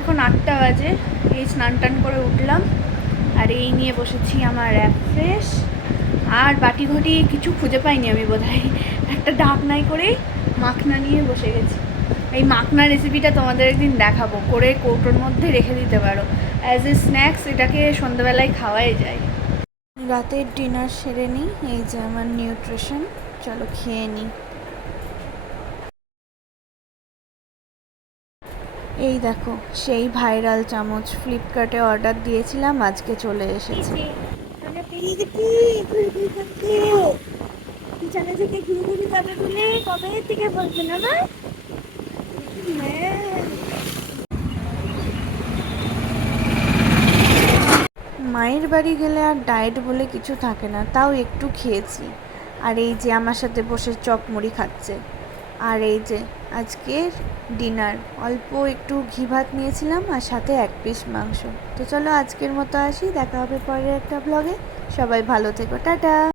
এখন আটটা বাজে। এই স্নান টান করে উঠলাম আর এই নিয়ে বসেছি আমার ফ্রেশ আর বাটি ঘটি কিছু খুঁজে পাইনি আমি বোধহয়। একটা ডাকনাই করেই মাখনা নিয়ে বসে গেছি। এই মাখনা রেসিপিটা তোমাদের একদিন দেখাবো। করে কৌটোর মধ্যে রেখে দিতে পারো। অ্যাজ এ স্ন্যাক্স এটাকে সন্ধ্যাবেলায় খাওয়াই যায়। রাতের ডিনার সেরে নিই। এই যে আমার নিউট্রিশন চলো খেয়ে নিই। এই দেখো সেই ভাইরাল চামচ ফ্লিপকার্টে অর্ডার দিয়েছিলাম আজকে চলে এসেছে। আমরা পেরিয়ে গেছি ঘুরে ঘুরে থাকতে বিছানা থেকে ঘুরে ঘুরে যাবে বলে কবে থেকে বলছেন আমার মায়ের বাড়ি গেলে আর ডায়েট বলে কিছু থাকে না তাও একটু খেয়েছি। আর এই যে আমার সাথে বসে চপ মুড়ি খাচ্ছে। আর এই যে আজকের ডিনার, অল্প একটু ঘি ভাত নিয়েছিলাম আর সাথে এক পিস মাংস। তো চলো আজকের মতো আসি, দেখা হবে পরের একটা ব্লগে সবাই ভালো থেকো, টাটা!